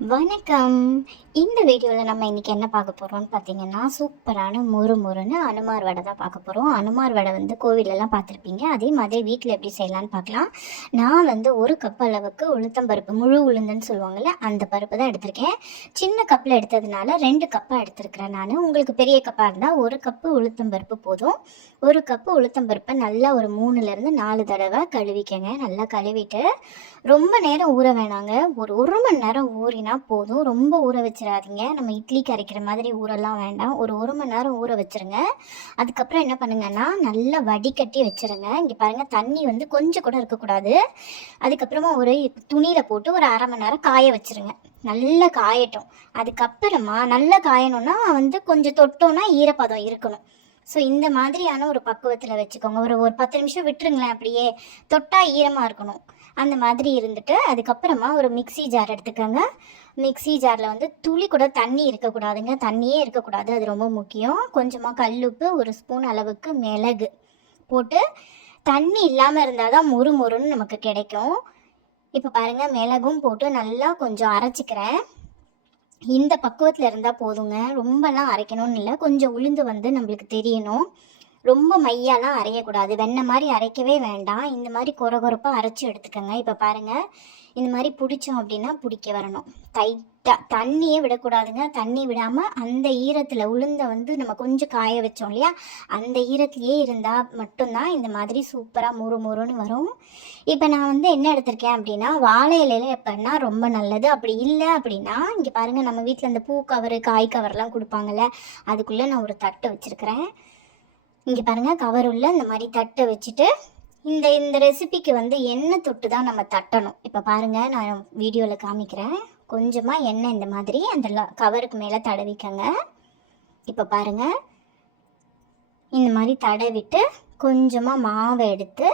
வணக்கம். இந்த வீடியோவில் நம்ம இன்றைக்கி என்ன பார்க்க போகிறோம்னு பார்த்தீங்கன்னா, சூப்பரான மொறு மொறுன்னு அனுமார் வடை தான் பார்க்க போகிறோம். அனுமார் வடை கோவிலெல்லாம் பார்த்துருப்பீங்க. அதே மாதிரி வீட்டில் எப்படி செய்யலான்னு பார்க்கலாம். நான் 1 கப் அளவுக்கு உளுத்தம்பருப்பு, முழு உளுந்துன்னு சொல்லுவாங்கள்ல, அந்த பருப்பு தான் எடுத்திருக்கேன். சின்ன கப்பில் எடுத்ததுனால 2 கப்பாக எடுத்துருக்கிறேன் நான். உங்களுக்கு பெரிய கப்பாக இருந்தால் 1 கப்பு உளுத்தம்பருப்பு போதும். 1 கப்பு உளுத்தம்பருப்பை நல்லா ஒரு 3லேருந்து 4 தடவை கழுவிக்கங்க. நல்லா கழுவிட்டு ரொம்ப நேரம் ஊற வேணாங்க. ஒரு 1 மணி நேரம் ஊறினா போதும். ரொம்ப ஊற வச்சிடாதீங்க. நம்ம இட்லிக்கு அரைக்கிற மாதிரி ஊறலாம் வேண்டாம். ஒரு 1 மணி நேரம் ஊற வச்சுருங்க. அதுக்கப்புறம் என்ன பண்ணுங்கன்னா, நல்லா வடிகட்டி வச்சுருங்க. இங்கே பாருங்கள், தண்ணி கொஞ்சம் கூட இருக்கக்கூடாது. அதுக்கப்புறமா ஒரு துணியில் போட்டு ஒரு 1/2 மணி நேரம் காய வச்சுருங்க. நல்லா காயட்டும். அதுக்கப்புறமா நல்லா காயணும்னா கொஞ்சம் தொட்டோன்னா ஈரப்பதம் இருக்கணும். ஸோ இந்த மாதிரியான ஒரு பக்குவத்தில் வச்சுக்கோங்க. ஒரு 10 நிமிஷம் விட்டுருங்களேன். அப்படியே தொட்டால் ஈரமாக இருக்கணும். அந்த மாதிரி இருந்துட்டு அதுக்கப்புறமா ஒரு மிக்ஸி ஜார் எடுத்துக்கோங்க. மிக்ஸி ஜாரில் துளி கூட தண்ணி இருக்கக்கூடாதுங்க. தண்ணியே இருக்கக்கூடாது, அது ரொம்ப முக்கியம். கொஞ்சமாக கல்லுப்பு, 1 ஸ்பூன் அளவுக்கு மிளகு போட்டு, தண்ணி இல்லாமல் இருந்தால் தான் மொறு மொறுன்னு நமக்கு கிடைக்கும். இப்போ பாருங்கள், மிளகும் போட்டு நல்லா கொஞ்சம் அரைச்சிக்கிறேன். இந்த பக்குவத்தில் இருந்தால் போதுங்க. ரொம்பலாம் அரைக்கணும்னு இல்லை. கொஞ்சம் உளுந்து நம்மளுக்கு தெரியணும். ரொம்ப மையாலாம் அரையக்கூடாது. வெண்ணெய் மாதிரி அரைக்கவே வேண்டாம். இந்த மாதிரி கொரகொரப்பாக அரைச்சி எடுத்துக்கோங்க. இப்போ பாருங்கள், இந்த மாதிரி பிடிச்சோம் அப்படின்னா பிடிக்க வரணும். டைட்டாக தண்ணியே விடக்கூடாதுங்க. தண்ணி விடாமல் அந்த ஈரத்தில் உளுந்தை நம்ம கொஞ்சம் காய வச்சோம் இல்லையா, அந்த ஈரத்துலேயே இருந்தால் மட்டும்தான் இந்த மாதிரி சூப்பராக மொறு மொறுன்னு வரும். இப்போ நான் என்ன எடுத்திருக்கேன் அப்படின்னா, வாழை இலையில் எப்படின்னா ரொம்ப நல்லது. அப்படி இல்லை அப்படின்னா, இங்கே பாருங்கள், நம்ம வீட்டில் அந்த பூ கவரு, காய் கவர்லாம் கொடுப்பாங்கள்ல, அதுக்குள்ளே நான் ஒரு தட்டு வச்சுருக்கிறேன். இங்கே பாருங்கள், கவர் உள்ள இந்த மாதிரி தட்டை வச்சுட்டு இந்த ரெசிபிக்கு எண்ணெய் தொட்டு தான் நம்ம தட்டணும். இப்போ பாருங்கள், நான் வீடியோவில் காமிக்கிறேன். கொஞ்சமாக எண்ணெய் இந்த மாதிரி அந்த கவருக்கு மேலே தடவிக்கங்க. இப்போ பாருங்கள், இந்த மாதிரி தடவிட்டு கொஞ்சமாக மாவை எடுத்து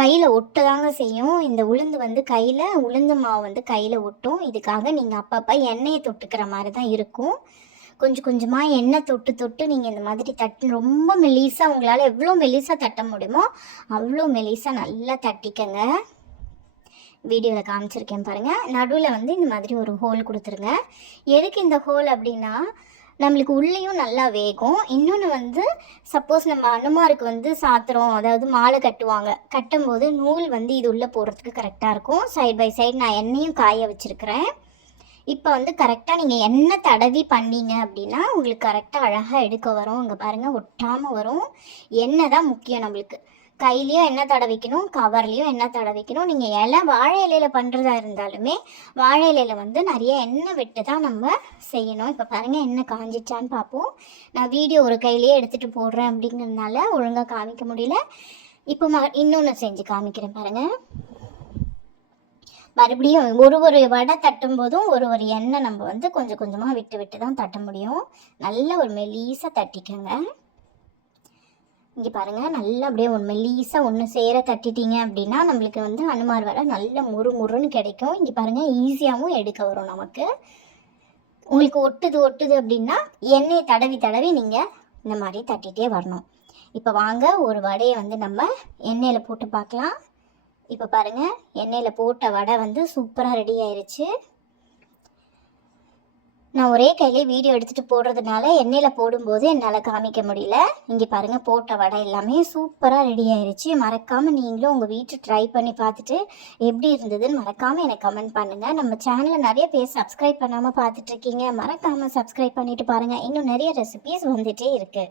கையில் ஒட்டதாங்க செய்யும். இந்த உளுந்து கையில் உளுந்து மாவு கையில் ஒட்டும். இதுக்காக நீங்கள் அப்பப்போ எண்ணெயை தொட்டுக்கிற மாதிரி தான் இருக்கும். கொஞ்சம் கொஞ்சமாக எண்ணெய் தொட்டு தொட்டு நீங்கள் இந்த மாதிரி தட்டு ரொம்ப மெலிசாக, உங்களால் எவ்வளோ மெலிசாக தட்ட முடியுமோ அவ்வளோ மெலிசாக நல்லா தட்டிக்கங்க. வீடியோவில் காமிச்சிருக்கேன் பாருங்கள். நடுவில் இந்த மாதிரி ஒரு ஹோல் கொடுத்துருங்க. எதுக்கு இந்த ஹோல் அப்படின்னா, நம்மளுக்கு உள்ளேயும் நல்லா வேகும். இன்னொன்று சப்போஸ் நம்ம அனுமாருக்கு சாத்துறோம், அதாவது மாலை கட்டுவாங்க, கட்டும்போது நூல் இது உள்ளே போடுறதுக்கு கரெக்டாக இருக்கும். சைட் பை சைடு நான் எண்ணெயும் காய வச்சுருக்கிறேன். இப்போ கரெக்டாக நீங்கள் எண்ணெய் தடவி பண்ணீங்க அப்படின்னா உங்களுக்கு கரெக்டாக அழகாக எடுக்க வரும். இங்கே பாருங்கள், ஒட்டாமல் வரும். எண்ணெய் தான் முக்கியம் நம்மளுக்கு. கையிலையும் எண்ணெய் தடவிக்கணும், கவர்லேயும் எண்ணெய் தடவிக்கணும். நீங்கள் வாழை இலையில் பண்ணுறதா இருந்தாலுமே வாழை இலையில் நிறைய எண்ணெய் விட்டு தான் நம்ம செய்யணும். இப்போ பாருங்கள், எண்ணெய் காஞ்சிச்சான்னு பார்ப்போம். நான் வீடியோ ஒரு கையிலேயே எடுத்துகிட்டு போடுறேன் அப்படிங்கிறதுனால ஒழுங்காக காமிக்க முடியல. இப்போ இன்னொன்று செஞ்சு காமிக்கிறேன் பாருங்கள். மறுபடியும் ஒரு வடை தட்டும் போதும் ஒரு எண்ணெய் நம்ம கொஞ்சம் கொஞ்சமாக விட்டு விட்டு தான் தட்ட முடியும். நல்ல ஒரு மெலீஸாக தட்டிக்கங்க. இங்கே பாருங்கள், நல்லா அப்படியே ஒரு மெலீஸாக ஒன்று சேர தட்டிட்டீங்க அப்படின்னா நம்மளுக்கு அனுமார் வடை நல்ல முறு முறுன்னு கிடைக்கும். இங்கே பாருங்கள், ஈஸியாகவும் எடுக்க வரும் நமக்கு. உங்களுக்கு ஒட்டுது அப்படின்னா எண்ணெயை தடவி தடவி நீங்கள் இந்த மாதிரி தட்டிகிட்டே வரணும். இப்போ வாங்க, ஒரு வடையை நம்ம எண்ணெயில் போட்டு பார்க்கலாம். இப்போ பாருங்கள், எண்ணெயில் போட்ட வடை சூப்பராக ரெடி ஆயிடுச்சு. நான் ஒரே கையிலே வீடியோ எடுத்துகிட்டு போடுறதுனால எண்ணெயில் போடும்போது என்னால் காமிக்க முடியல. இங்கே பாருங்கள், போட்ட வடை எல்லாமே சூப்பராக ரெடி ஆயிடுச்சு. மறக்காமல் நீங்களும் உங்கள் வீட்டு ட்ரை பண்ணி பார்த்துட்டு எப்படி இருந்ததுன்னு மறக்காமல் எனக்கு கமெண்ட் பண்ணுங்கள். நம்ம சேனலில் நிறைய பேர் சப்ஸ்கிரைப் பண்ணாமல் பார்த்துட்ருக்கீங்க. மறக்காமல் சப்ஸ்கிரைப் பண்ணிவிட்டு பாருங்கள். இன்னும் நிறைய ரெசிபீஸ் வந்துகிட்டே இருக்குது.